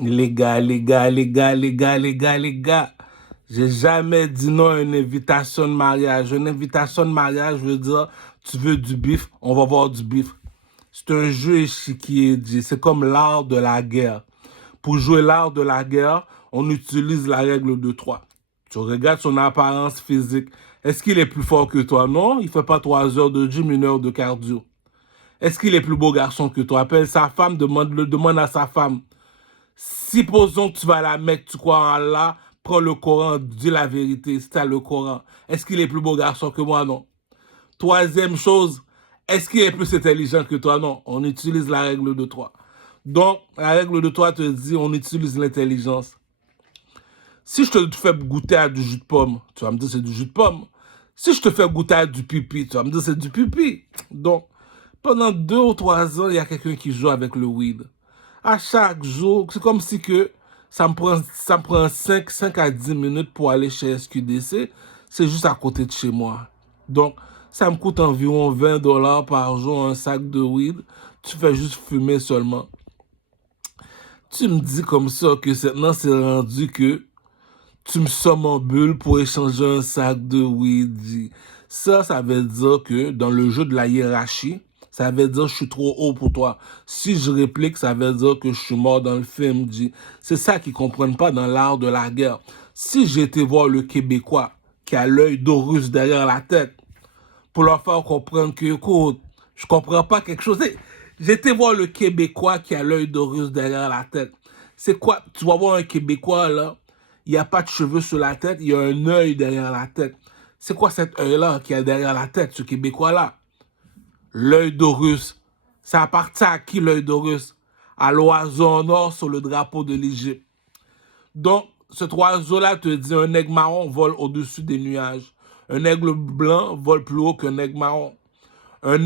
Les gars. J'ai jamais dit non à une invitation de mariage. Une invitation de mariage veut dire, tu veux du bif, on va voir du bif. C'est un jeu échiquier, dit. C'est comme l'art de la guerre. Pour jouer l'art de la guerre, on utilise la règle de 3. Tu regardes son apparence physique. Est-ce qu'il est plus fort que toi? Non, il fait pas 3 heures de gym, 1 heure de cardio. Est-ce qu'il est plus beau garçon que toi? Appelle sa femme, demande à sa femme. Supposons que tu vas à la Mecque, tu crois en Allah, prends le Coran, dis la vérité, si tu as le Coran. Est-ce qu'il est plus beau garçon que moi? Non. Troisième chose, est-ce qu'il est plus intelligent que toi? Non. On utilise la règle de 3. Donc, la règle de 3 te dit, on utilise l'intelligence. Si je te fais goûter à du jus de pomme, tu vas me dire c'est du jus de pomme. Si je te fais goûter à du pipi, tu vas me dire c'est du pipi. Donc, pendant 2 ou 3 ans, il y a quelqu'un qui joue avec le weed. À chaque jour, c'est comme si que ça me prend 5 à 10 minutes pour aller chez SQDC. C'est juste à côté de chez moi. Donc, ça me coûte environ $20 par jour un sac de weed. Tu fais juste fumer seulement. Tu me dis comme ça que maintenant c'est rendu que tu me somnambules pour échanger un sac de weed. Ça veut dire que dans le jeu de la hiérarchie, ça veut dire que je suis trop haut pour toi. Si je réplique, ça veut dire que je suis mort dans le film. C'est ça qu'ils ne comprennent pas dans l'art de la guerre. Si j'étais voir le Québécois qui a l'œil d'Horus derrière la tête, pour leur faire comprendre que, écoute, je comprends pas quelque chose. J'étais voir le Québécois qui a l'œil d'Horus derrière la tête. C'est quoi? Tu vas voir un Québécois, là, il n'y a pas de cheveux sur la tête, il y a un œil derrière la tête. C'est quoi cet œil-là qui est derrière la tête, ce Québécois-là? L'œil d'Horus. Ça appartient à qui l'œil d'Horus? À l'oiseau en or sur le drapeau de l'Égypte. Donc, cet oiseau-là te dit un aigle marron vole au-dessus des nuages. Un aigle blanc vole plus haut qu'un aigle marron. Un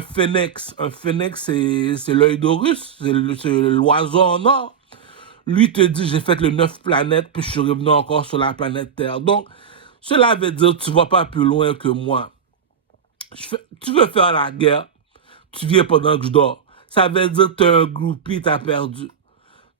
phénix. Un phénix, c'est l'œil d'Horus, c'est l'oiseau en or. Lui te dit, j'ai fait les 9 planètes, puis je suis revenu encore sur la planète Terre. Donc, cela veut dire que tu ne vas pas plus loin que moi. Tu veux faire la guerre, tu viens pendant que je dors. Ça veut dire que tu es un groupie, tu as perdu.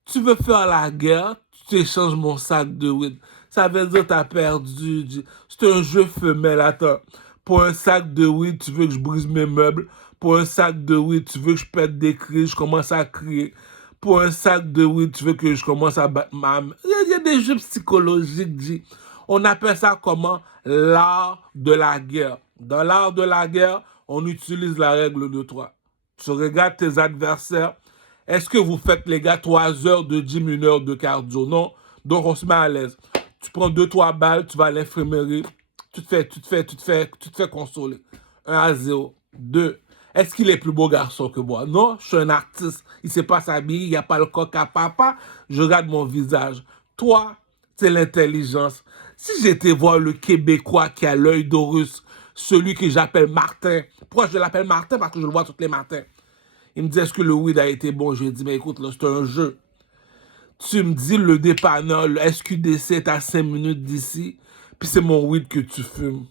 Tu veux faire la guerre, tu échanges mon sac de weed. Ça veut dire que tu as perdu. C'est un jeu femelle, attends. Pour un sac de weed, tu veux que je brise mes meubles. Pour un sac de weed, tu veux que je pète des cris, je commence à crier. Pour un sac de weed, tu veux que je commence à battre ma... Il y a des jeux psychologiques, dit. On appelle ça comment? L'art de la guerre. Dans l'art de la guerre, on utilise la règle de 3. Tu regardes tes adversaires. Est-ce que vous faites, les gars, 3 heures de gym, 1 heure de cardio? Non. Donc, on se met à l'aise. Tu prends 2, 3 balles, tu vas à l'infirmerie. Tu te fais consoler. 1-0. 2. Est-ce qu'il est plus beau garçon que moi? Non, je suis un artiste. Il ne sait pas s'habiller, il n'y a pas le coq à papa. Je regarde mon visage. Toi, c'est l'intelligence. Si j'étais voir le Québécois qui a l'œil d'Horus, celui que j'appelle Martin. Pourquoi je l'appelle Martin? Parce que je le vois tous les matins. Il me dit, est-ce que le weed a été bon? J'ai dit, mais écoute, là, c'est un jeu. Tu me dis, le dépanneur, le SQDC est à 5 minutes d'ici, puis c'est mon weed que tu fumes.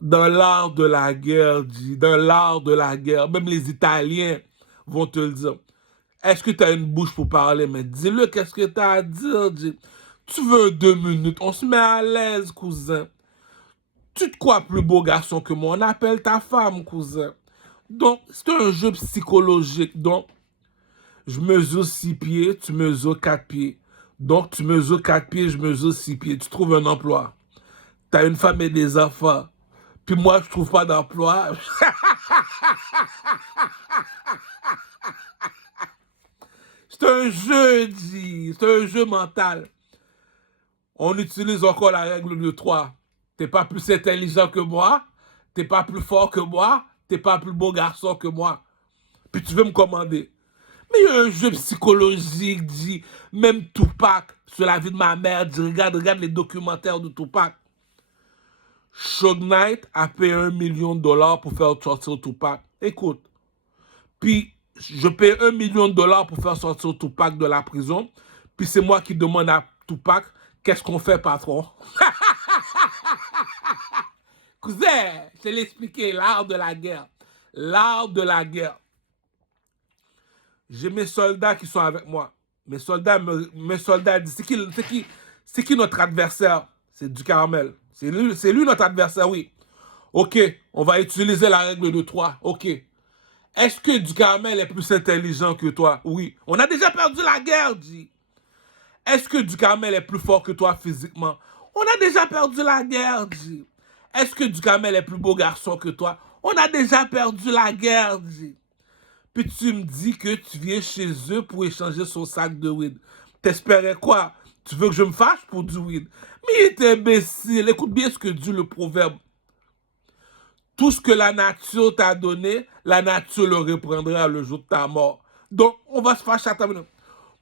Dans l'art de la guerre, dans l'art de la guerre, même les Italiens vont te le dire. Est-ce que tu as une bouche pour parler? Mais dis-le, qu'est-ce que tu as à dire? Tu veux 2 minutes? On se met à l'aise, cousin. Tu te crois plus beau garçon que moi? On appelle ta femme, cousin. Donc, c'est un jeu psychologique. Donc, je mesure 6 pieds, tu mesures 4 pieds. Donc, tu mesures 4 pieds, je mesure 6 pieds. Tu trouves un emploi. Tu as une femme et des enfants. Puis moi, je trouve pas d'emploi. C'est un jeu, dit. C'est un jeu mental. On utilise encore la règle de 3. T'es pas plus intelligent que moi. T'es pas plus fort que moi. T'es pas plus beau garçon que moi. Puis tu veux me commander. Mais il y a un jeu psychologique, dit. Même Tupac, sur la vie de ma mère, dit, regarde les documentaires de Tupac. Suge Knight a payé $1 million pour faire sortir Tupac. Écoute. Puis, je paye $1 million pour faire sortir Tupac de la prison. Puis c'est moi qui demande à Tupac, qu'est-ce qu'on fait, patron? Cousin, je l'ai expliqué, l'art de la guerre. L'art de la guerre. J'ai mes soldats qui sont avec moi. Mes soldats disent, c'est qui notre adversaire? C'est du Carmel. C'est lui notre adversaire, oui. Ok, on va utiliser la règle de 3. Ok. Est-ce que du Carmel est plus intelligent que toi? Oui. On a déjà perdu la guerre, dit. Est-ce que du Carmel est plus fort que toi physiquement? On a déjà perdu la guerre, dit. Est-ce que du Carmel est plus beau garçon que toi? On a déjà perdu la guerre, dit. Puis tu me dis que tu viens chez eux pour échanger son sac de weed. T'espérais quoi? Tu veux que je me fâche pour du weed? Mais il est imbécile. Écoute bien ce que dit le proverbe. Tout ce que la nature t'a donné, la nature le reprendra le jour de ta mort. Donc, on va se fâcher à ta minute.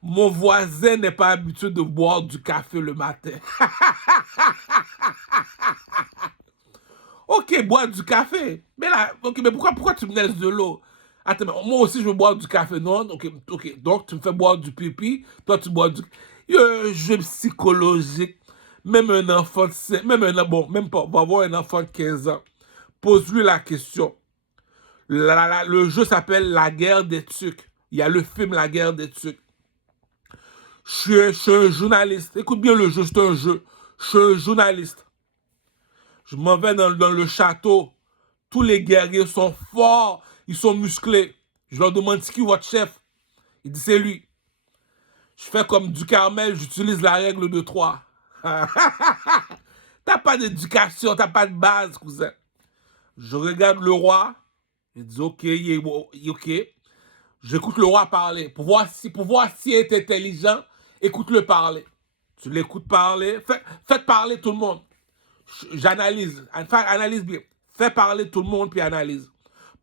Mon voisin n'est pas habitué de boire du café le matin. Ok, boire du café. Mais là, ok, mais pourquoi tu me laisses de l'eau? Attends, mais moi aussi je veux boire du café, non? Ok. Donc tu me fais boire du pipi, toi tu bois du... Il y a un jeu psychologique. Même un enfant de 5, même pas, on va avoir un enfant de 15 ans. Pose-lui la question. Le jeu s'appelle La guerre des tucs. Il y a le film La guerre des tucs. Je suis un journaliste. Écoute bien le jeu, c'est un jeu. Je suis un journaliste. Je m'en vais dans le château. Tous les guerriers sont forts. Ils sont musclés. Je leur demande c'est qui votre chef. Il dit c'est lui. Je fais comme du Carmel, j'utilise la règle de 3. T'as pas d'éducation, t'as pas de base, cousin. Je regarde le roi. Je dis ok, il est ok. J'écoute le roi parler. Pour voir s'il est intelligent, écoute-le parler. Tu l'écoutes parler. Faites parler tout le monde. J'analyse. Analyse bien. Fais parler tout le monde puis analyse.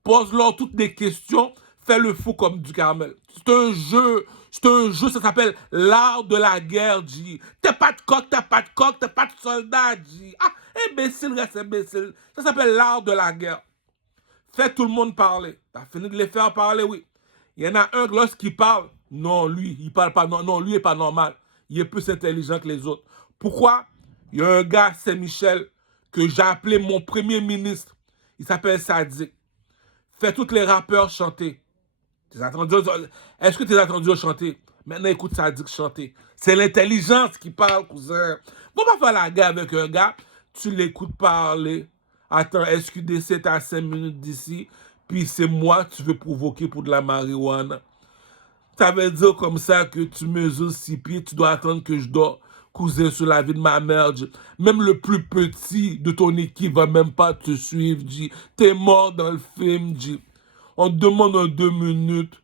Pose-leur toutes des questions. Fais le fou comme du Carmel. C'est un jeu. Ça s'appelle l'art de la guerre, G. T'es pas de coq, t'es pas de soldat, G. Ah, imbécile, reste imbécile. Ça s'appelle l'art de la guerre. Fais tout le monde parler. T'as fini de les faire parler, oui. Il y en a un, lorsqu'il parle, non, lui, il parle pas, non, lui, il est pas normal. Il est plus intelligent que les autres. Pourquoi? Il y a un gars, Saint-Michel, que j'ai appelé mon premier ministre. Il s'appelle Sadik. Fais tous les rappeurs chanter. Est-ce que tu as entendu chanter? Maintenant, écoute Sadik chanter. C'est l'intelligence qui parle, cousin. Faut pas faire la guerre avec un gars. Tu l'écoutes parler. Attends, SQDC est à 5 minutes d'ici. Puis c'est moi que tu veux provoquer pour de la marijuana. Ça veut dire comme ça que tu mesures 6 pieds, tu dois attendre que je dors. Cousin, sur la vie de ma mère, même le plus petit de ton équipe va même pas te suivre, G. T'es mort dans le film, G. On te demande en 2 minutes.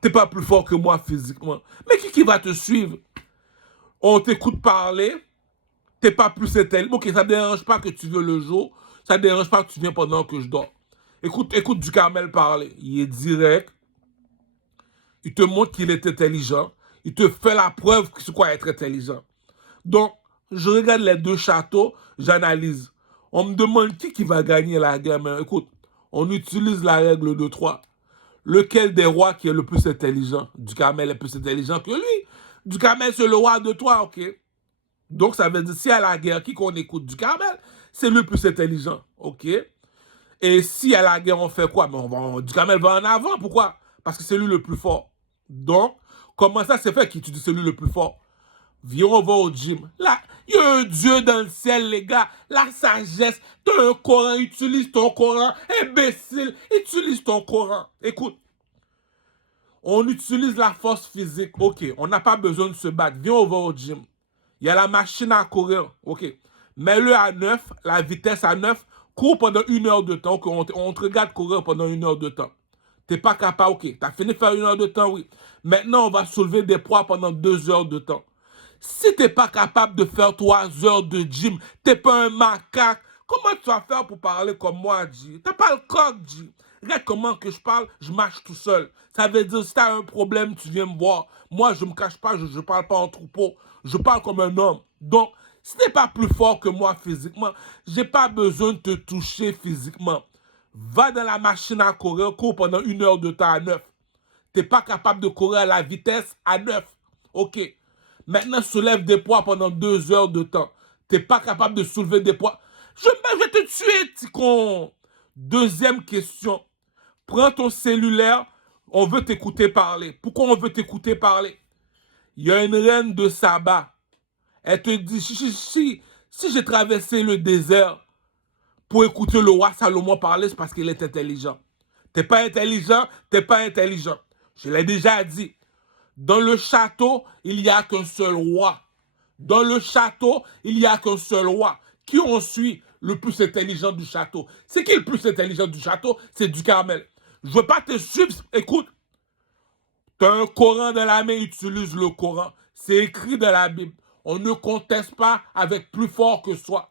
T'es pas plus fort que moi physiquement. Mais qui va te suivre? On t'écoute parler. T'es pas plus intelligent. Ok, ça ne dérange pas que tu veux le jour. Ça ne dérange pas que tu viens pendant que je dors. Écoute du Carmel parler. Il est direct. Il te montre qu'il est intelligent. Il te fait la preuve que c'est quoi être intelligent. Donc, je regarde les deux châteaux, j'analyse. On me demande qui va gagner la guerre. Mais écoute, on utilise la règle de 3. Lequel des rois qui est le plus intelligent? Du Carmel est plus intelligent que lui. Du Carmel, c'est le roi de 3, ok? Donc, ça veut dire, si à la guerre, qui qu'on écoute? Du Carmel, c'est le plus intelligent, ok? Et si à la guerre, on fait quoi? Du Carmel va en avant, pourquoi? Parce que c'est lui le plus fort. Donc, comment ça s'est fait qu'il utilise celui le plus fort? Viens, on va au gym. Là, il y a un Dieu dans le ciel, les gars. La sagesse. T'as un Coran, utilise ton Coran. Imbécile, utilise ton Coran. Écoute, on utilise la force physique. Ok, on n'a pas besoin de se battre. Viens, on va au gym. Il y a la machine à courir. Ok, mets-le à 9, la vitesse à 9. Cours pendant 1 heure de temps. Ok, on te regarde courir pendant 1 heure de temps. T'es pas capable, ok. T'as fini de faire 1 heure de temps, oui. Maintenant, on va soulever des poids pendant 2 heures de temps. Si t'es pas capable de faire 3 heures de gym, t'es pas un macaque. Comment tu vas faire pour parler comme moi, G? T'as pas le coq, G. Regarde comment que je parle, je marche tout seul. Ça veut dire, si t'as un problème, tu viens me voir. Moi, je me cache pas, je parle pas en troupeau. Je parle comme un homme. Donc, si t'es pas plus fort que moi physiquement, j'ai pas besoin de te toucher physiquement. Va dans la machine à courir, cours pendant 1 heure de temps à 9. T'es pas capable de courir à la vitesse à 9. Ok. Maintenant, soulève des poids pendant 2 heures de temps. T'es pas capable de soulever des poids. Je vais te tuer, petit con. Deuxième question. Prends ton cellulaire. On veut t'écouter parler. Pourquoi on veut t'écouter parler? Il y a une reine de Saba. Elle te dit, si j'ai traversé le désert pour écouter le roi Salomon parler, c'est parce qu'il est intelligent. T'es pas intelligent, t'es pas intelligent. Je l'ai déjà dit. Dans le château, il n'y a qu'un seul roi. Dans le château, il n'y a qu'un seul roi. Qui on suit le plus intelligent du château? C'est qui le plus intelligent du château? C'est Ducarmel. Je veux pas te suivre. Écoute, tu as un Coran dans la main, utilise le Coran. C'est écrit dans la Bible. On ne conteste pas avec plus fort que soi.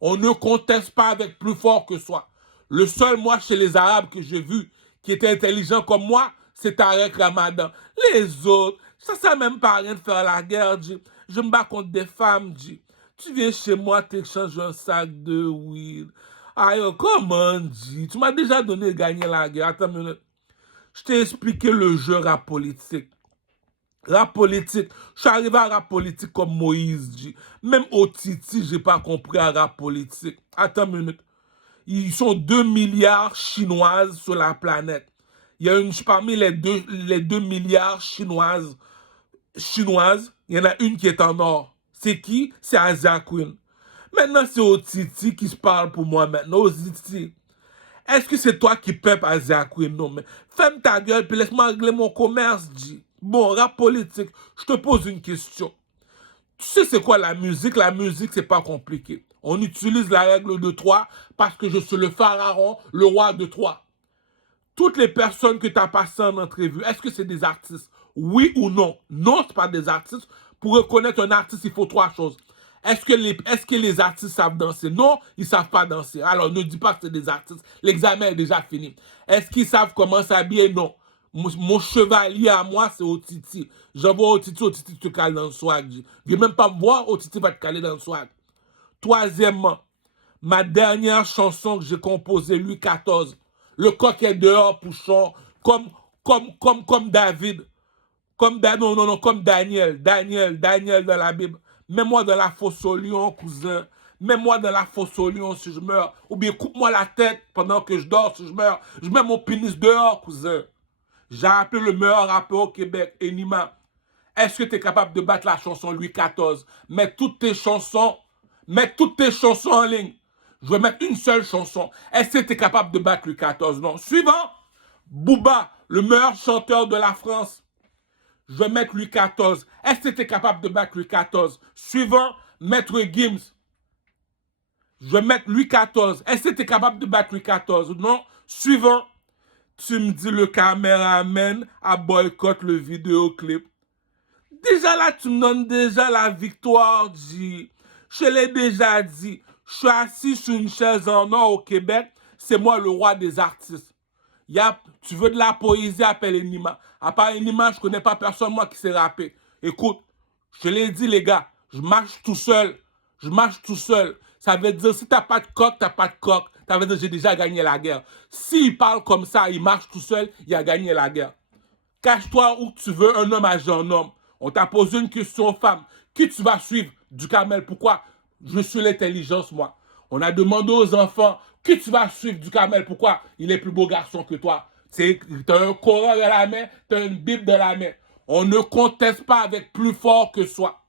On ne conteste pas avec plus fort que soi. Le seul, moi, chez les Arabes que j'ai vu qui était intelligent comme moi, c'est Tarek Ramadan. Les autres, ça ne sert même pas à rien de faire la guerre, G. Je me bats contre des femmes, G. Tu viens chez moi, t'échanges un sac de weed. Aïe, comment, G? Tu m'as déjà donné gagner la guerre. Attends une minute. Je t'ai expliqué le jeu rap politique. Rap politique, je suis arrivé à rap politique comme Moïse dit. Même au Titi, je n'ai pas compris à rap politique. Attends une minute. Ils sont 2 milliards chinoises sur la planète. Il y a une, parmi les 2 milliards chinoises, il y en a une qui est en or. C'est qui? C'est Asia Queen. Maintenant, c'est au Titi qui se parle pour moi maintenant. Au Titi. Est-ce que c'est toi qui peuple Asia Queen? Non, mais ferme ta gueule puis laisse-moi régler mon commerce, dit. Bon, rap politique, je te pose une question. Tu sais c'est quoi la musique? La musique, c'est pas compliqué. On utilise la règle de 3 parce que je suis le pharaon, le roi de 3. Toutes les personnes que tu as passées en entrevue, est-ce que c'est des artistes? Oui ou non? Non, ce pas des artistes. Pour reconnaître un artiste, il faut 3 choses. Est-ce que les artistes savent danser? Non, ils ne savent pas danser. Alors, ne dis pas que c'est des artistes. L'examen est déjà fini. Est-ce qu'ils savent comment s'habiller? Non. Mon chevalier à moi, c'est Otiti. J'envoie Otiti te cale dans le swag. Je ne vais même pas me voir, Otiti va te caler dans le swag. Troisièmement, ma dernière chanson que j'ai composée, Louis XIV, le coq est dehors, Pouchon, comme David, comme Daniel dans la Bible. Mets-moi dans la fosse au lion, cousin. Mets-moi dans la fosse au lion si je meurs. Ou bien coupe-moi la tête pendant que je dors si je meurs. Je mets mon pénis dehors, cousin. J'ai appelé le meilleur rappeur au Québec, Enima. Est-ce que tu es capable de battre la chanson Louis XIV? Mets toutes tes chansons en ligne. Je vais mettre une seule chanson. Est-ce que tu es capable de battre Louis XIV? Non. Suivant, Booba, le meilleur chanteur de la France. Je vais mettre Louis XIV. Est-ce que tu es capable de battre Louis XIV? Suivant, Maître Gims. Je vais mettre Louis XIV. Est-ce que tu es capable de battre Louis XIV? Non. Suivant, tu me dis le caméraman a boycott le vidéoclip. Déjà là, tu me donnes déjà la victoire, G. Je l'ai déjà dit. Je suis assis sur une chaise en or au Québec. C'est moi le roi des artistes. Tu veux de la poésie, appelle Enima. À part Enima, je connais pas personne, moi, qui sait rapper. Écoute, je l'ai dit, les gars, je marche tout seul. Je marche tout seul. Ça veut dire, si t'as pas de coq, t'as pas de coq. Ça veut dire, j'ai déjà gagné la guerre. S'il parle comme ça, il marche tout seul, il a gagné la guerre. Cache-toi où tu veux, un homme agit un homme. On t'a posé une question aux femmes. Qui tu vas suivre? Ducarmel. Pourquoi? Je suis l'intelligence, moi. On a demandé aux enfants, qui tu vas suivre? Ducarmel. Pourquoi? Il est plus beau garçon que toi. T'as un Coran dans la main, t'as une Bible dans la main. On ne conteste pas avec plus fort que soi.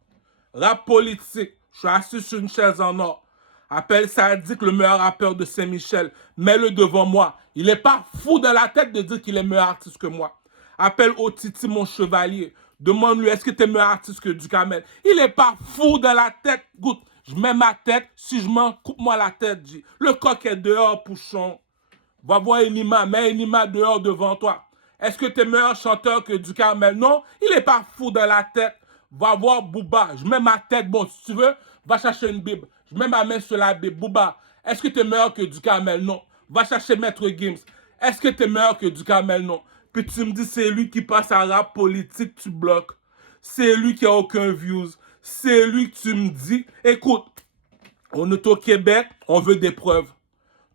Rap politique. Je suis assis sur une chaise en or. Appelle Sadik, le meilleur rappeur de Saint-Michel. Mets-le devant moi. Il n'est pas fou dans la tête de dire qu'il est meilleur artiste que moi. Appelle Otiti, mon chevalier. Demande-lui, est-ce que tu es meilleur artiste que Ducarmel? Il n'est pas fou dans la tête. Goûte, je mets ma tête. Si je mens, coupe-moi la tête, G. Le coq est dehors, Pouchon. Va voir Enima. Mets Enima dehors devant toi. Est-ce que tu es meilleur chanteur que Ducarmel? Non, il n'est pas fou dans la tête. Va voir Booba. Je mets ma tête. Bon, si tu veux, va chercher une Bible. Je mets ma main sur la Bible. Booba, est-ce que tu es meilleur que Ducarmel? Non. Va chercher Maître Gims. Est-ce que tu es meilleur que Ducarmel? Non. Puis tu me dis, c'est lui qui passe à rap politique, tu bloques. C'est lui qui a aucun views. C'est lui que tu me dis, écoute, on est au Québec, on veut des preuves.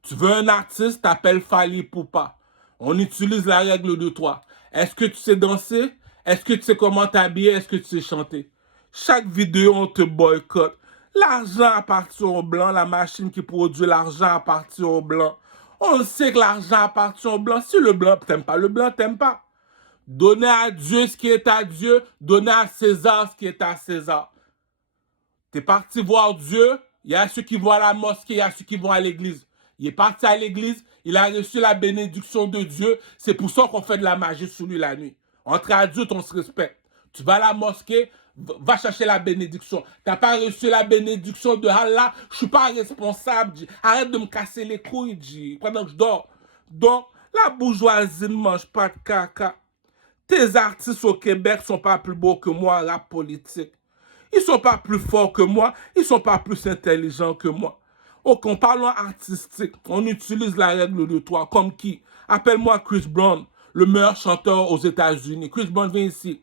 Tu veux un artiste, t'appelles Fally Poupa. On utilise la règle de 3. Est-ce que tu sais danser? Est-ce que tu sais comment t'habiller? Est-ce que tu sais chanter? Chaque vidéo, on te boycotte. L'argent appartient aux Blancs, la machine qui produit l'argent appartient aux Blancs. On sait que l'argent appartient aux Blancs. Si le Blanc t'aime pas, le Blanc t'aime pas. Donnez à Dieu ce qui est à Dieu, donnez à César ce qui est à César. Tu es parti voir Dieu, il y a ceux qui vont à la mosquée, il y a ceux qui vont à l'église. Il est parti à l'église, il a reçu la bénédiction de Dieu, c'est pour ça qu'on fait de la magie sur lui la nuit. Entre adultes, on se respecte. Tu vas à la mosquée, va chercher la bénédiction. Tu n'as pas reçu la bénédiction de Allah, je ne suis pas responsable. Arrête de me casser les couilles pendant que je dors. Donc, la bourgeoisie ne mange pas de caca. Tes artistes au Québec ne sont pas plus beaux que moi en rap politique. Ils ne sont pas plus forts que moi, ils ne sont pas plus intelligents que moi. Ok, en parlant artistique, on utilise la règle de 3. Comme qui? Appelle-moi Chris Brown, le meilleur chanteur aux États-Unis. Chris Brown, viens ici.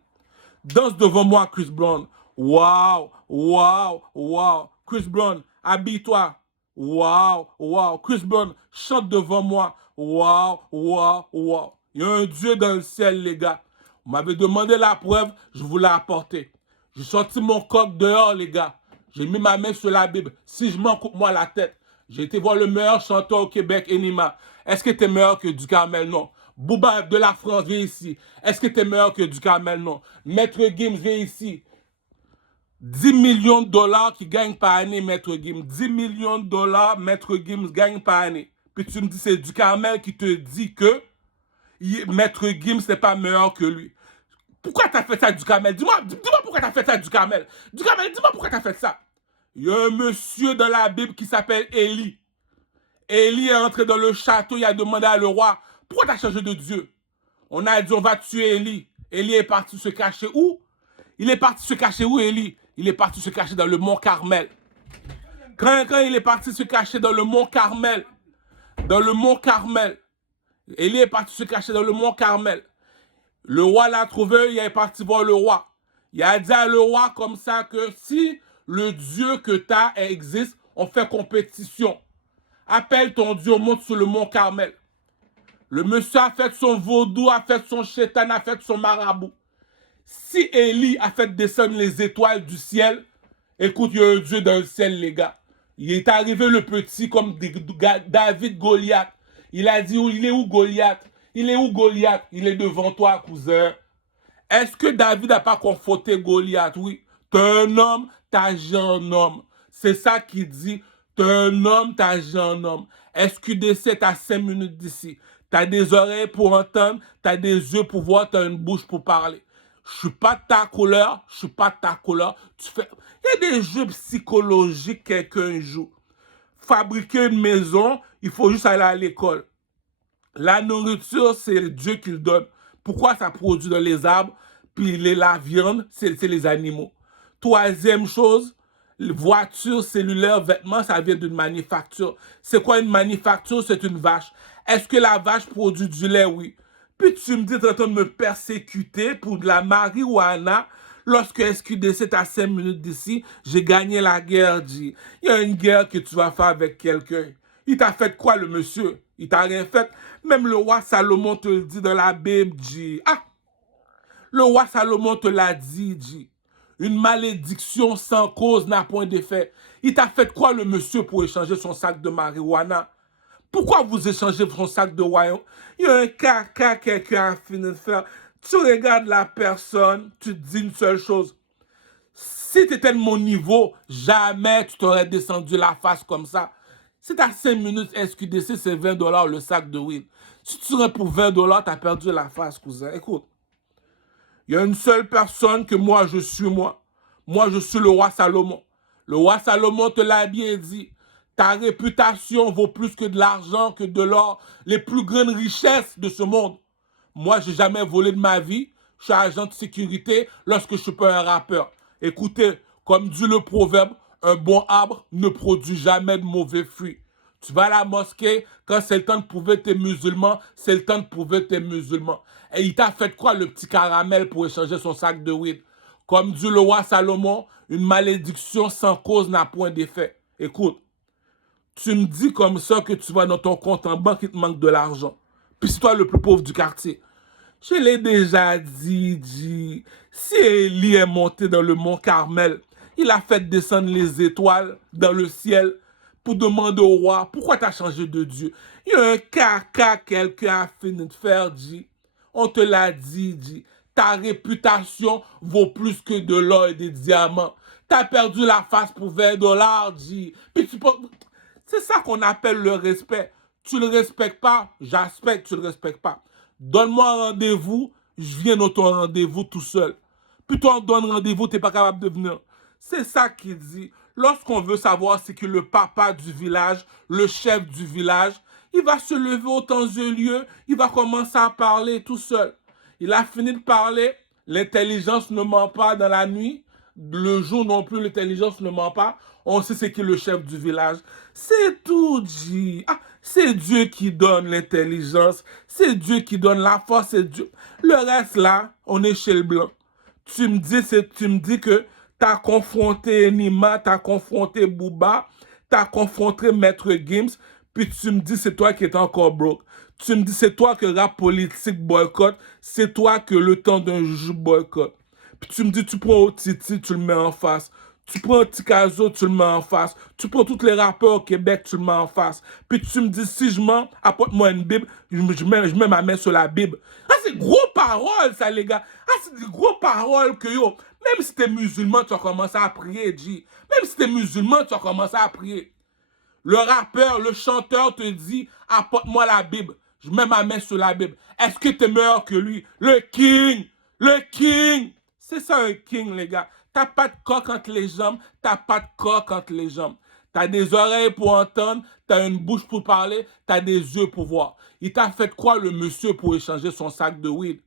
Danse devant moi, Chris Brown. Waouh, waouh, waouh. Chris Brown, habille-toi. Waouh, waouh. Chris Brown, chante devant moi. Waouh, waouh, waouh. Il y a un Dieu dans le ciel, les gars. Vous m'avez demandé la preuve, je vous l'ai apporté. J'ai sorti mon coq dehors, les gars. J'ai mis ma main sur la Bible. Si je m'en coupe-moi la tête. J'ai été voir le meilleur chanteur au Québec, Enima. Est-ce que t'es meilleur que Ducamel? Non. Booba de la France, viens ici. Est-ce que t'es meilleur que Ducamel? Non. Maître Gims, viens ici. 10 millions de dollars qui gagnent par année, Maître Gims. 10 millions de dollars, Maître Gims gagne par année. Puis tu me dis, c'est Ducamel qui te dit que Maître Gims n'est pas meilleur que lui. Pourquoi t'as fait ça, Ducamel? Dis-moi pourquoi t'as fait ça, Ducamel. Ducamel, dis-moi pourquoi t'as fait ça. Il y a un monsieur dans la Bible qui s'appelle Élie. Élie est entré dans le château, il a demandé à le roi, pourquoi t'as changé de Dieu? On a dit, on va tuer Élie. Élie est parti se cacher où? Il est parti se cacher où, Élie? Il est parti se cacher dans le mont Carmel. Quand il est parti se cacher dans le mont Carmel, Élie est parti se cacher dans le mont Carmel. Le roi l'a trouvé, il est parti voir le roi. Il a dit à le roi comme ça que si le Dieu que tu as existe, on fait compétition. Appelle ton Dieu, monte sur le mont Carmel. Le monsieur a fait son vaudou, a fait son chétan, a fait son marabout. Si Élie a fait descendre les étoiles du ciel, écoute, il y a un Dieu dans le ciel, les gars. Il est arrivé le petit comme David Goliath. Il a dit, il est où Goliath? Il est où Goliath? Il est devant toi, cousin. Est-ce que David n'a pas confronté Goliath? Oui. T'es un homme, t'agis en homme. C'est ça qu'il dit. T'es un homme, t'agis en homme. SQDC, t'as 5 minutes d'ici. T'as des oreilles pour entendre, t'as des yeux pour voir, t'as une bouche pour parler. Je suis pas de ta couleur, je suis pas de ta couleur. Il y a des jeux psychologiques que quelqu'un joue. Fabriquer une maison, il faut juste aller à l'école. La nourriture, c'est Dieu qui le donne. Pourquoi ça produit dans les arbres? Puis la viande, c'est les animaux. Troisième chose, voiture, cellulaire, vêtements, ça vient d'une manufacture. C'est quoi une manufacture? C'est une vache. Est-ce que la vache produit du lait? Oui. Puis tu me dis, tu es en train de me persécuter pour de la marijuana. Lorsque SQDC est à 5 minutes d'ici, j'ai gagné la guerre, dit. Il y a une guerre que tu vas faire avec quelqu'un. Il t'a fait quoi, le monsieur? Il t'a rien fait. Même le roi Salomon te le dit dans la Bible, dit. Ah! Le roi Salomon te l'a dit. Une malédiction sans cause n'a point d'effet. Il t'a fait quoi, le monsieur, pour échanger son sac de marijuana? Pourquoi vous échangez son sac de royaume? Il y a un caca que quelqu'un a fini de faire. Tu regardes la personne, tu te dis une seule chose. Si tu étais de mon niveau, jamais tu t'aurais descendu la face comme ça. Si tu as 5 minutes SQDC, c'est 20 $ le sac de weed. Si tu serais pour 20 $, tu as perdu la face, cousin. Écoute, il y a une seule personne que moi, je suis moi. Moi, je suis le roi Salomon. Le roi Salomon te l'a bien dit. Ta réputation vaut plus que de l'argent, que de l'or, les plus grandes richesses de ce monde. Moi, je n'ai jamais volé de ma vie. Je suis agent de sécurité lorsque je ne suis pas un rappeur. Écoutez, comme dit le proverbe, un bon arbre ne produit jamais de mauvais fruits. Tu vas à la mosquée, quand c'est le temps de prouver tes musulmans, c'est le temps de prouver tes musulmans. Et il t'a fait quoi, le petit caramel, pour échanger son sac de weed? Comme dit le roi Salomon, une malédiction sans cause n'a point d'effet. Écoute, tu me dis comme ça que tu vas dans ton compte en banque, il te manque de l'argent. Puis c'est toi le plus pauvre du quartier. Je l'ai déjà dit. Si Élie est monté dans le mont Carmel, il a fait descendre les étoiles dans le ciel pour demander au roi, pourquoi tu as changé de Dieu? Il y a un caca quelqu'un a fini de faire, dit. On te l'a dit. Ta réputation vaut plus que de l'or et des diamants. T'as perdu la face pour 20 dollars, dit. Puis tu peux... C'est ça qu'on appelle le respect. Tu le respectes pas, j'aspecte, tu le respectes pas. Donne-moi un rendez-vous, je viens dans ton rendez-vous tout seul. Puis toi, on donne rendez-vous, t'es pas capable de venir. C'est ça qu'il dit. Lorsqu'on veut savoir, c'est que le papa du village, le chef du village, il va se lever au temps de lieu, il va commencer à parler tout seul. Il a fini de parler, l'intelligence ne ment pas dans la nuit, le jour non plus, l'intelligence ne ment pas. On sait c'est qui le chef du village. C'est tout, dit. Ah, c'est Dieu qui donne l'intelligence, c'est Dieu qui donne la force, c'est Dieu. Le reste là, on est chez le blanc. Tu me dis que tu as confronté Nima, tu as confronté Booba, tu as confronté Maître Gims, puis tu me dis c'est toi qui es encore broke. Tu me dis c'est toi que rap politique boycott, c'est toi que le temps d'un jeu boycott. Puis tu me dis tu prends Otiti, tu le mets en face. Tu prends Tikazo, tu le mets en face. Tu prends tous les rappeurs au Québec, tu le mets en face. Puis tu me dis, si je mens, apporte-moi une Bible, je mets ma main sur la Bible. Ah, c'est gros paroles, ça, les gars. Ah, c'est des gros paroles que yo. Même si t'es musulman, tu vas commencer à prier, G. Même si t'es musulman, tu vas commencer à prier. Le rappeur, le chanteur te dit, apporte-moi la Bible. Je mets ma main sur la Bible. Est-ce que t'es meilleur que lui? Le king! Le king! C'est ça un king, les gars. T'as pas de coq entre les jambes, t'as pas de coq entre les jambes. T'as des oreilles pour entendre, t'as une bouche pour parler, t'as des yeux pour voir. Il t'a fait quoi le monsieur pour échanger son sac de weed?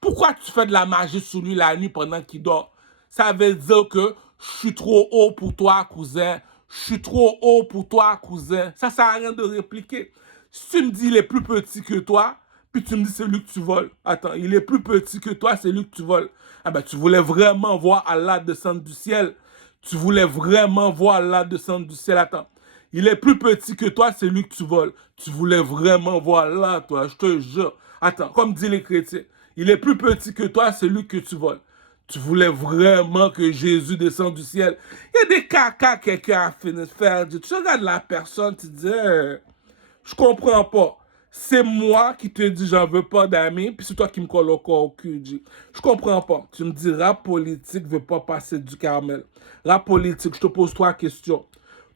Pourquoi tu fais de la magie sur lui la nuit pendant qu'il dort? Ça veut dire que je suis trop haut pour toi, cousin. Je suis trop haut pour toi, cousin. Ça sert à rien de répliquer. Si tu me dis il est plus petit que toi, puis tu me dis c'est lui que tu voles. Attends, il est plus petit que toi, c'est lui que tu voles. Ah ben, tu voulais vraiment voir Allah descendre du ciel. Tu voulais vraiment voir Allah descendre du ciel. Attends, il est plus petit que toi, c'est lui que tu voles. Tu voulais vraiment voir Allah, toi, je te jure. Attends, comme disent les chrétiens, il est plus petit que toi, c'est lui que tu voles. Tu voulais vraiment que Jésus descende du ciel. Il y a des caca que quelqu'un a fini de faire. Tu regardes la personne, tu dis, je comprends pas. C'est moi qui te dis j'en veux pas d'amis, puis c'est toi qui me colle au corps au cul. Je comprends pas. Tu me dis rap politique veut pas passer du Carmel. Rap politique, je te pose trois questions.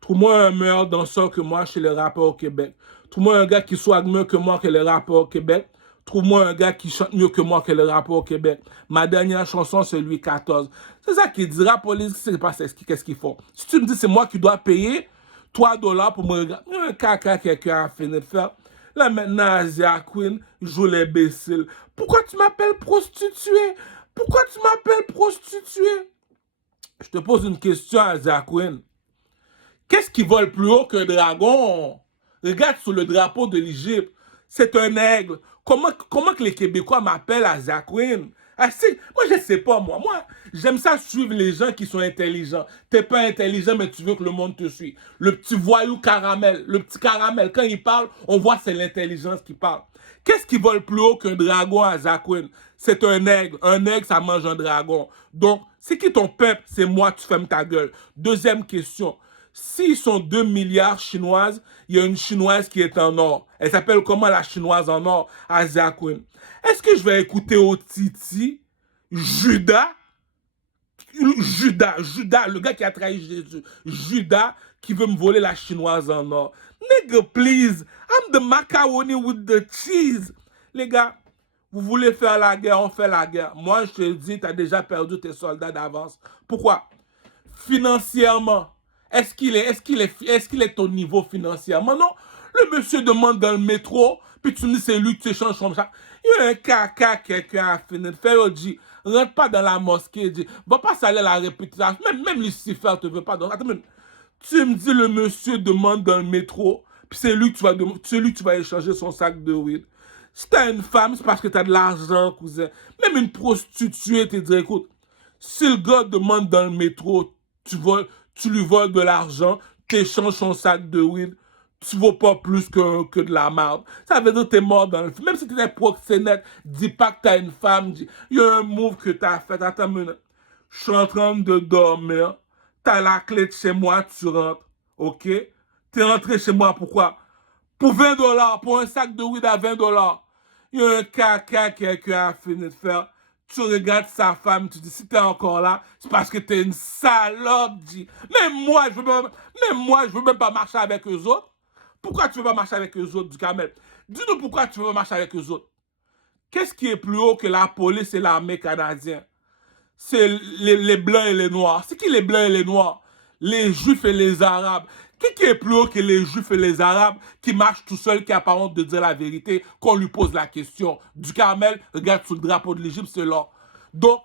Trouve-moi un meilleur danseur que moi chez les rappeurs au Québec. Trouve-moi un gars qui soit mieux que moi que les rappeurs au Québec. Trouve-moi un gars qui chante mieux que moi que les rappeurs au Québec. Ma dernière chanson, c'est Louis XIV. C'est ça qui dit rap politique, c'est pas qu'est-ce qu'ils font. Si tu me dis c'est moi qui dois payer 3 dollars pour me regarder, un caca quelqu'un a fini de faire. Là maintenant, Asia Queen joue l'imbécile. Pourquoi tu m'appelles prostituée? Pourquoi tu m'appelles prostituée? Je te pose une question, Asia Queen. Qu'est-ce qui vole plus haut qu'un dragon? Regarde sur le drapeau de l'Égypte. C'est un aigle. Comment que les Québécois m'appellent Asia Queen? Ah, moi, je ne sais pas, moi. Moi, j'aime ça suivre les gens qui sont intelligents. T'es pas intelligent, mais tu veux que le monde te suive. Le petit voyou caramel, le petit caramel, quand il parle, on voit c'est l'intelligence qui parle. Qu'est-ce qui vole plus haut qu'un dragon à Queen? C'est un aigle. Un aigle, ça mange un dragon. Donc, c'est qui ton peuple? C'est moi, tu fermes ta gueule. Deuxième question. S'ils sont 2 milliards chinoises, il y a une chinoise qui est en or. Elle s'appelle comment la chinoise en or? Asia Queen. Est-ce que je vais écouter Otiti, Judas, le gars qui a trahi Jésus, Judas, qui veut me voler la chinoise en or? Nigga, please, I'm the macaroni with the cheese. Les gars, vous voulez faire la guerre, on fait la guerre. Moi, je te dis, tu as déjà perdu tes soldats d'avance. Pourquoi? Financièrement. Est-ce qu'il est au niveau financièrement? Non. Le monsieur demande dans le métro, puis tu me dis c'est lui que tu échanges comme ça. Il y a un caca, quelqu'un a fini de faire, il dit, rentre pas dans la mosquée, dit, va pas salir la réputation. Même Lucifer te veut pas. Attends, tu me dis le monsieur demande dans le métro, puis c'est lui que tu vas échanger son sac de weed. Si t'as une femme, c'est parce que t'as de l'argent, cousin. Même une prostituée te dit, écoute, si le gars demande dans le métro, tu lui voles de l'argent, tu échanges son sac de weed, tu vaux pas plus que de la merde. Ça veut dire que t'es mort dans le film. Même si t'es un proxénète, dis pas que t'as une femme, il y a un move que t'as fait. Attends une minute. Je suis en train de dormir, t'as la clé de chez moi, tu rentres, ok? T'es rentré chez moi, pourquoi? Pour 20 dollars, pour un sac de weed à 20 dollars. Il y a un caca que quelqu'un a fini de faire. Tu regardes sa femme, tu dis, si t'es encore là, c'est parce que t'es une salope, dit. Même moi, je veux même pas marcher avec eux autres. Pourquoi tu veux pas marcher avec eux autres, du Kamel? Dis-nous pourquoi tu veux pas marcher avec eux autres. Qu'est-ce qui est plus haut que la police et l'armée canadienne? C'est les blancs et les noirs. C'est qui les blancs et les noirs? Les juifs et les arabes. Qui est plus haut que les juifs et les arabes qui marchent tout seul, qui a pas honte de dire la vérité, qu'on lui pose la question? Du Carmel, regarde sous le drapeau de l'Égypte, c'est là. Donc,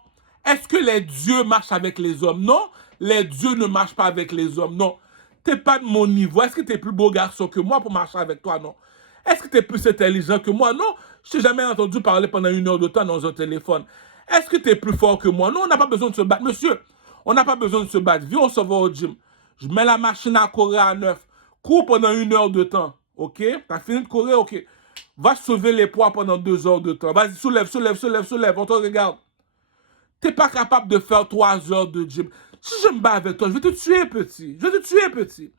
est-ce que les dieux marchent avec les hommes? Non, les dieux ne marchent pas avec les hommes, non. T'es pas de mon niveau. Est-ce que t'es plus beau garçon que moi pour marcher avec toi? Non. Est-ce que t'es plus intelligent que moi? Non. Je t'ai jamais entendu parler pendant 1 heure de temps dans un téléphone. Est-ce que t'es plus fort que moi? Non, on n'a pas besoin de se battre. Monsieur, on n'a pas besoin de se battre. Viens, on se va au gym. Je mets la machine à courir à 9. Cours pendant 1 heure de temps. OK? T'as fini de courir? OK. Va soulever les poids pendant 2 heures de temps. Vas-y, soulève, soulève, soulève, soulève. On te regarde. T'es pas capable de faire 3 heures de gym. Si je me bats avec toi, je vais te tuer, petit. Je vais te tuer, petit.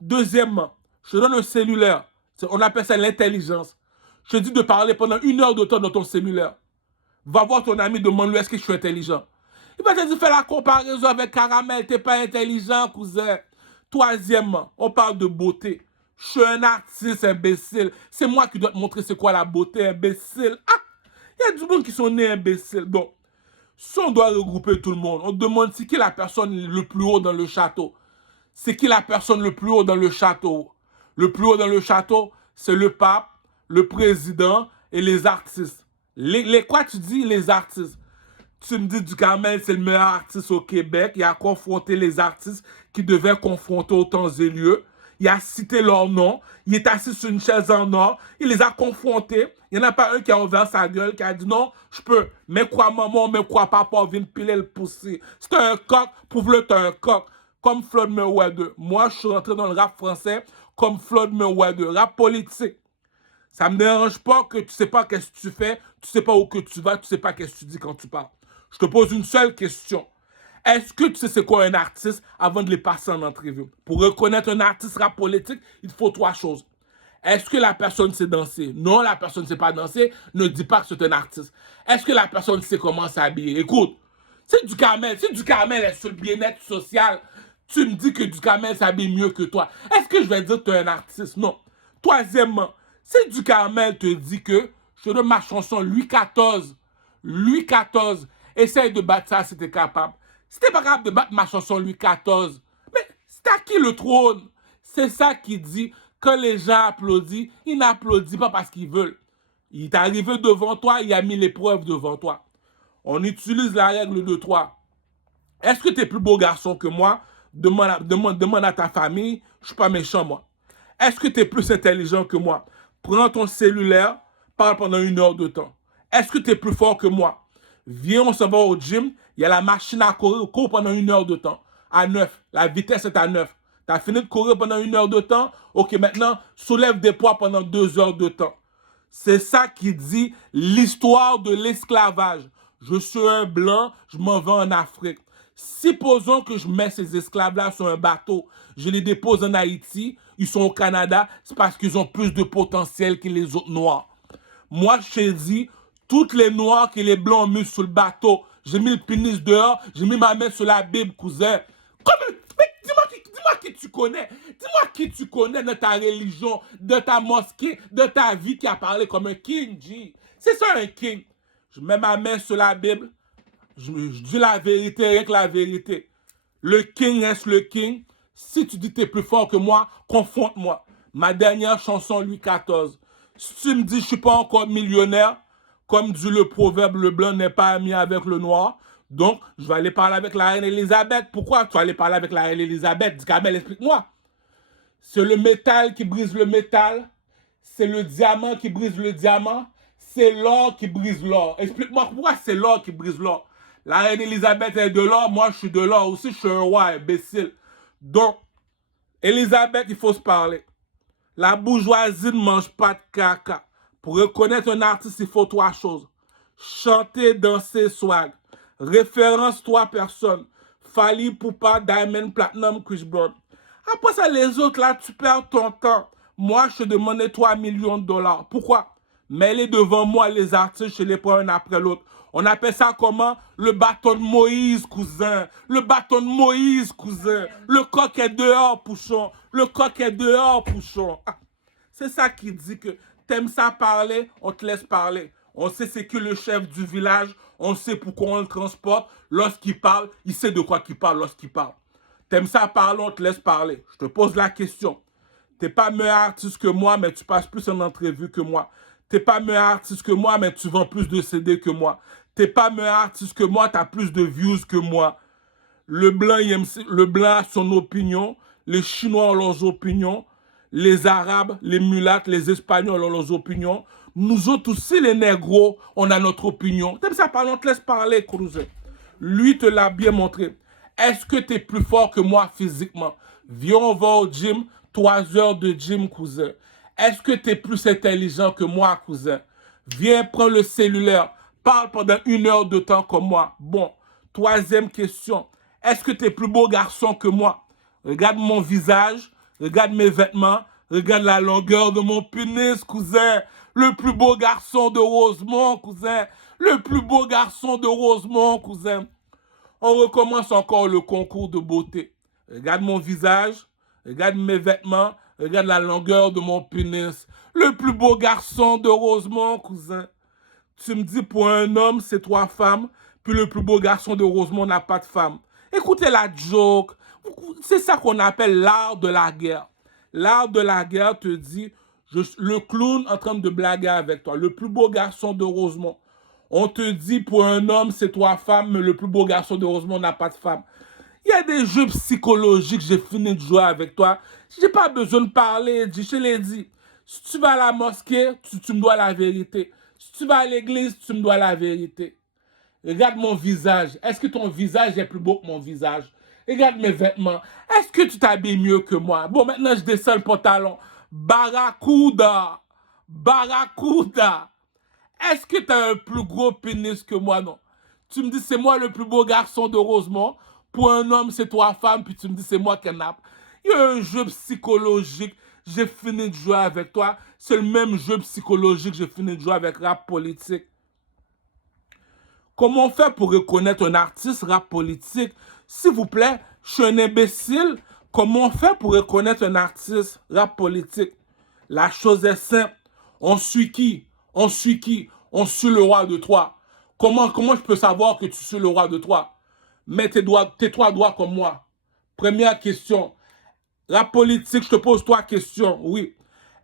Deuxièmement, je te donne un cellulaire. On appelle ça l'intelligence. Je te dis de parler pendant 1 heure de temps dans ton cellulaire. Va voir ton ami, demande-lui est-ce que je suis intelligent. Il va te dire, fais la comparaison avec Caramel, t'es pas intelligent, cousin. Troisièmement, on parle de beauté. Je suis un artiste, imbécile. C'est moi qui dois te montrer c'est quoi la beauté, imbécile. Ah, il y a du monde qui sont nés imbéciles. Donc, si on doit regrouper tout le monde, on demande c'est qui la personne le plus haut dans le château. C'est qui la personne le plus haut dans le château? Le plus haut dans le château, c'est le pape, le président et les artistes. Quoi tu dis, les artistes? Tu me dis, Duhamel, c'est le meilleur artiste au Québec. Il a confronté les artistes qui devaient confronter au temps et lieu. Il a cité leur nom. Il est assis sur une chaise en or. Il les a confrontés. Il n'y en a pas un qui a ouvert sa gueule, qui a dit non, je peux. Mais quoi maman, mais quoi papa, viens piler le pousser. C'est un coq, prouve-le, t'es un coq. Comme Floyd Mayweather. Moi, je suis rentré dans le rap français comme Floyd Mayweather. Rap politique. Ça me dérange pas que tu sais pas qu'est-ce que tu fais, tu sais pas où que tu vas, tu sais pas qu'est-ce que tu dis quand tu parles. Je te pose une seule question. Est-ce que tu sais c'est quoi un artiste avant de les passer en entrevue? Pour reconnaître un artiste rap politique, il faut 3 choses. Est-ce que la personne sait danser? Non, la personne ne sait pas danser. Ne dis pas que c'est un artiste. Est-ce que la personne sait comment s'habiller? Écoute, c'est du Carmel. Si du Carmel est sur le bien-être social, tu me dis que du Carmel s'habille mieux que toi. Est-ce que je vais dire que tu es un artiste? Non. Troisièmement, si du Carmel te dit que je donne ma chanson Louis XIV, Louis XIV, essaye de battre ça si t'es capable. Si t'es pas capable de battre ma chanson Louis XIV, mais c'est à qui le trône? C'est ça qui dit, quand les gens applaudissent, ils n'applaudissent pas parce qu'ils veulent. Il est arrivé devant toi, il a mis l'épreuve devant toi. On utilise la règle de 3. Est-ce que tu es plus beau garçon que moi? Demande à ta famille. Je ne suis pas méchant, moi. Est-ce que tu es plus intelligent que moi? Prends ton cellulaire, parle pendant 1 heure de temps. Est-ce que tu es plus fort que moi? Viens, on se va au gym. Il y a la machine à courir. Cours pendant 1 heure de temps. À 9. La vitesse est à 9. Tu as fini de courir pendant 1 heure de temps. OK, maintenant, soulève des poids pendant 2 heures de temps. C'est ça qui dit l'histoire de l'esclavage. Je suis un blanc, je m'en vais en Afrique. Supposons que je mets ces esclaves-là sur un bateau, je les dépose en Haïti, ils sont au Canada, c'est parce qu'ils ont plus de potentiel que les autres noirs. Moi, je t'ai dit, toutes les noirs que les blancs ont mis sur le bateau, j'ai mis le pénis dehors, j'ai mis ma main sur la Bible, cousin. Dis-moi qui tu connais. Dis-moi qui tu connais dans ta religion, dans ta mosquée, dans ta vie qui a parlé comme un king, G. C'est ça un king. Je mets ma main sur la Bible, je dis la vérité avec la vérité. Le king reste le king. Si tu dis que tu es plus fort que moi, confronte-moi. Ma dernière chanson, Louis XIV. Si tu me dis que je ne suis pas encore millionnaire, comme dit le proverbe, le blanc n'est pas ami avec le noir. Donc, je vais aller parler avec la reine Elisabeth. Pourquoi tu vas aller parler avec la reine Elisabeth? Dis, Kamel, explique-moi. C'est le métal qui brise le métal. C'est le diamant qui brise le diamant. C'est l'or qui brise l'or. Explique-moi pourquoi c'est l'or qui brise l'or. La reine Elisabeth est de l'or, moi je suis de l'or aussi, je suis un roi imbécile. Donc, Elisabeth, il faut se parler. La bourgeoisie ne mange pas de caca. Pour reconnaître un artiste, il faut 3 choses. Chanter, danser, swag. Référence 3 personnes. Fally Ipupa, Diamond Platinum, Chris Brown. Après ça, les autres, là, tu perds ton temps. Moi, je te demandais 3 millions de dollars. Pourquoi? Mets-les devant moi, les artistes, je les prends un après l'autre. On appelle ça comment? Le bâton de Moïse, cousin. Le bâton de Moïse, cousin. Le coq est dehors, Pouchon. Le coq est dehors, Pouchon. Ah, c'est ça qui dit que t'aimes ça parler, on te laisse parler. On sait c'est que le chef du village, on sait pourquoi on le transporte. Lorsqu'il parle, il sait de quoi il parle lorsqu'il parle. T'aimes ça parler, on te laisse parler. Je te pose la question. T'es pas meilleur artiste que moi, mais tu passes plus en entrevue que moi. T'es pas meilleur artiste que moi, mais tu vends plus de CD que moi. T'es pas meilleur artiste que moi, t'as plus de views que moi. Le blanc, le blanc a son opinion. Les Chinois ont leurs opinions. Les Arabes, les mulattes, les Espagnols ont leurs opinions. Nous autres aussi, les négros, on a notre opinion. T'aimes ça parler, on te laisse parler, Cruze. Lui te l'a bien montré. Est-ce que tu es plus fort que moi physiquement? Viens, on va au gym, 3 heures de gym, cousin. Est-ce que tu es plus intelligent que moi, cousin? Viens, prends le cellulaire, parle pendant 1 heure de temps comme moi. Bon, troisième question. Est-ce que tu es plus beau garçon que moi? Regarde mon visage, regarde mes vêtements, regarde la longueur de mon pénis, cousin. Le plus beau garçon de Rosemont, cousin. Le plus beau garçon de Rosemont, cousin. On recommence encore le concours de beauté. Regarde mon visage, regarde mes vêtements, regarde la longueur de mon pénis. Le plus beau garçon de Rosemont, cousin. Tu me dis pour un homme, c'est 3 femmes, puis le plus beau garçon de Rosemont n'a pas de femme. Écoutez la joke. C'est ça qu'on appelle l'art de la guerre. L'art de la guerre te dit, le clown en train de blaguer avec toi, le plus beau garçon de Rosemont. On te dit pour un homme, c'est 3 femmes, mais le plus beau garçon de Rosemont n'a pas de femme. Il y a des jeux psychologiques, j'ai fini de jouer avec toi. J'ai pas besoin de parler, je l'ai dit. Si tu vas à la mosquée, tu me dois la vérité. Si tu vas à l'église, tu me dois la vérité. Regarde mon visage. Est-ce que ton visage est plus beau que mon visage? Regarde mes vêtements. Est-ce que tu t'habilles mieux que moi? Bon, maintenant, je descends le pantalon. Barracuda. Barracuda. Est-ce que tu as un plus gros pénis que moi? Non. Tu me dis, c'est moi le plus beau garçon de Rosemont. Pour un homme, c'est 3 femmes. Puis tu me dis, c'est moi qui nappe. Il y a un jeu psychologique. J'ai fini de jouer avec toi. C'est le même jeu psychologique. J'ai fini de jouer avec rap politique. Comment on fait pour reconnaître un artiste rap politique? S'il vous plaît, je suis un imbécile. Comment on fait pour reconnaître un artiste rap politique? La chose est simple. On suit qui? On suit qui? On suit le roi de Troie. Comment je peux savoir que tu suis le roi de Troie? Mets tes 3 doigts comme moi. Première question. Rap politique, je te pose 3 questions. Oui.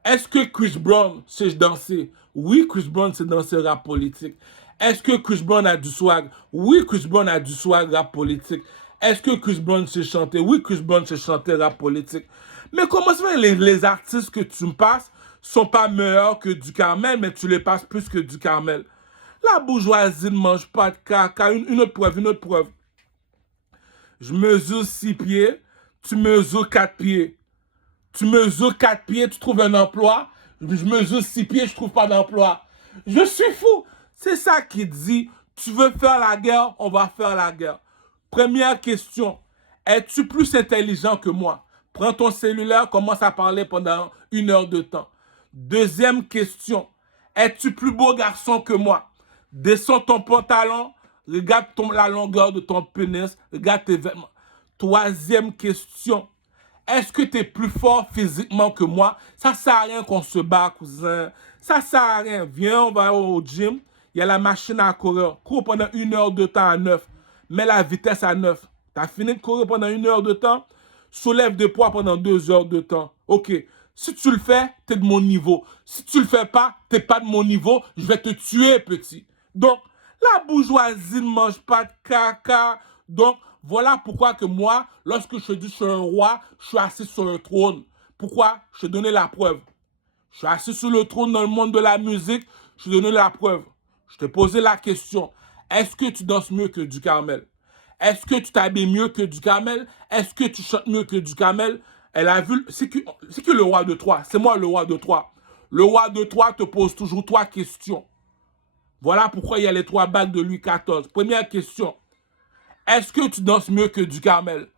Est-ce que Chris Brown sait danser? Oui, Chris Brown sait danser rap politique. Est-ce que Chris Brown a du swag? Oui, Chris Brown a du swag rap politique. Est-ce que Chris Brown sait chanter? Oui, Chris Brown sait chanter rap politique. Mais comment ça fait les artistes que tu me passes sont pas meilleurs que du Carmel, mais tu les passes plus que du Carmel? La bourgeoisie ne mange pas de caca. Une autre preuve, une autre preuve. Je mesure 6 pieds, tu mesures 4 pieds. Tu mesures 4 pieds, tu trouves un emploi. Je mesure 6 pieds, je trouve pas d'emploi. Je suis fou. C'est ça qui dit, tu veux faire la guerre, on va faire la guerre. Première question, es-tu plus intelligent que moi? Prends ton cellulaire, commence à parler pendant 1 heure de temps. Deuxième question, es-tu plus beau garçon que moi? Descends ton pantalon, regarde la longueur de ton pénis, regarde tes vêtements. Troisième question, est-ce que tu es plus fort physiquement que moi? Ça sert à rien qu'on se bat, cousin. Ça sert à rien. Viens, on va au gym. Il y a la machine à courir. Cours pendant 1 heure de temps à 9. Mets la vitesse à 9. Tu as fini de courir pendant 1 heure de temps? Soulève des poids pendant 2 heures de temps. OK. Si tu le fais, tu es de mon niveau. Si tu le fais pas, tu n'es pas de mon niveau. Je vais te tuer, petit. Donc, la bourgeoisie ne mange pas de caca. Donc, voilà pourquoi que moi, lorsque je te dis que je suis un roi, je suis assis sur un trône. Pourquoi? Je te donnais la preuve. Je suis assis sur le trône dans le monde de la musique, je te donnais la preuve. Je te posais la question. Est-ce que tu danses mieux que du Carmel? Est-ce que tu t'habilles mieux que du Carmel? Est-ce que tu chantes mieux que du Carmel? Elle a vu, c'est que le roi de Troie, c'est moi le roi de Troie. Le roi de Troie te pose toujours 3 questions. Voilà pourquoi il y a les 3 bagues de Louis XIV. Première question. Est-ce que tu danses mieux que du Carmel?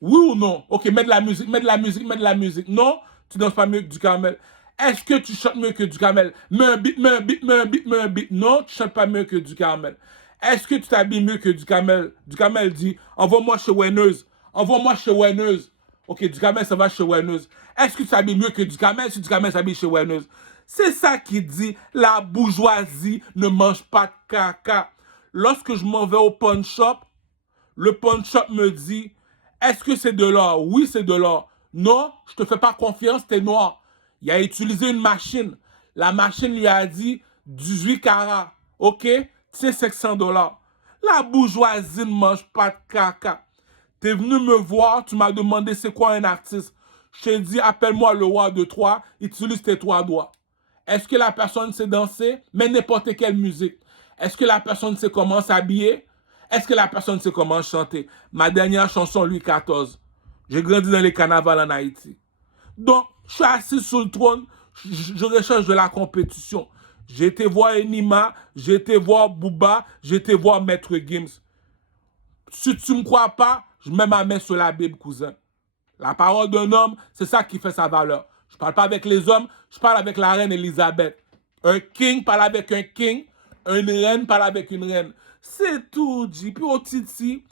Oui ou non? Ok, mets de la musique, mets de la musique, mets de la musique. Non, tu danses pas mieux que du Carmel. Est-ce que tu chantes mieux que Duhamel? Mets un beat, mets un beat, mets un beat, mets un beat. Non, tu chantes pas mieux que Duhamel. Est-ce que tu t'habilles mieux que Duhamel? Duhamel dit, envoie-moi chez Wenneuse. Envoie-moi chez Wenneuse. Ok, Duhamel, ça va chez Wenneuse. Est-ce que tu t'habilles mieux que Duhamel si Duhamel s'habille chez Wenneuse? C'est ça qui dit, la bourgeoisie ne mange pas de caca. Lorsque je m'en vais au pawn shop, le pawn shop me dit, est-ce que c'est de l'or? Oui, c'est de l'or. Non, je te fais pas confiance, t'es noir. Il a utilisé une machine. La machine lui a dit 18 carats. OK? C'est $500. La bourgeoisie ne mange pas de caca. T'es venu me voir, tu m'as demandé c'est quoi un artiste. Je t'ai dit, appelle-moi le roi de Troie, utilise tes 3 doigts. Est-ce que la personne sait danser? Mais n'importe quelle musique. Est-ce que la personne sait comment s'habiller? Est-ce que la personne sait comment chanter? Ma dernière chanson, Louis XIV. J'ai grandi dans les carnavals en Haïti. Donc, je suis assis sur le trône, je recherche de la compétition. J'ai été voir Enima, j'ai été voir Booba, j'ai été voir Maître Gims. Si tu ne me crois pas, je mets ma main sur la Bible, cousin. La parole d'un homme, c'est ça qui fait sa valeur. Je ne parle pas avec les hommes, je parle avec la reine Elisabeth. Un king parle avec un king, une reine parle avec une reine. C'est tout, G. Puis au Titi,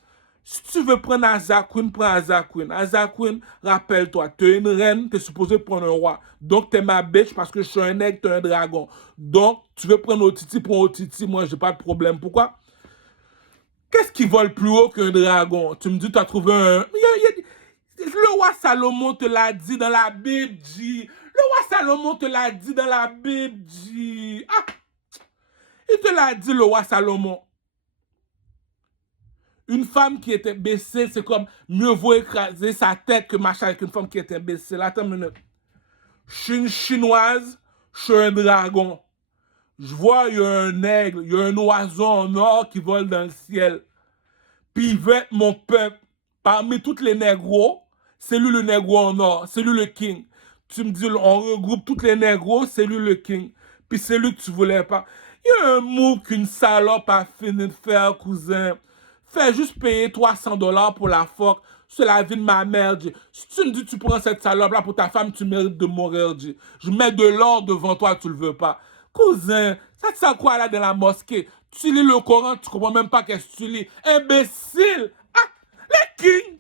si tu veux prendre Azza Queen, prends Azza Queen. Azza Queen, rappelle-toi, tu es une reine, tu es supposé prendre un roi. Donc, tu es ma bitch parce que je suis un aigle, tu es un dragon. Donc, tu veux prendre Otiti, prends Otiti. Moi, j'ai pas de problème. Pourquoi? Qu'est-ce qui vole plus haut qu'un dragon? Tu me dis, tu as trouvé un... Le roi Salomon te l'a dit dans la Bible, G. Le roi Salomon te l'a dit dans la Bible, G. Ah! Il te l'a dit, le roi Salomon. Une femme qui était baissée, c'est comme mieux vaut écraser sa tête que marcher avec une femme qui était baissée. Là, attends une minute. Je suis une chinoise, je suis un dragon. Je vois, il y a un aigle, il y a un oiseau en or qui vole dans le ciel. Puis il veut être mon peuple. Parmi tous les négros, c'est lui le négro en or, c'est lui le king. Tu me dis, on regroupe tous les négros, c'est lui le king. Puis c'est lui que tu voulais pas. Il y a un mot qu'une salope a fini de faire, cousin. Fais juste payer $300 pour la phoque. C'est la vie de ma mère, G. Si tu me dis que tu prends cette salope-là pour ta femme, tu mérites de mourir, G. Je mets de l'or devant toi, tu le veux pas. Cousin, ça te sert quoi là dans la mosquée? Tu lis le Coran, tu comprends même pas qu'est-ce que tu lis. Imbécile! Ah! Les kings!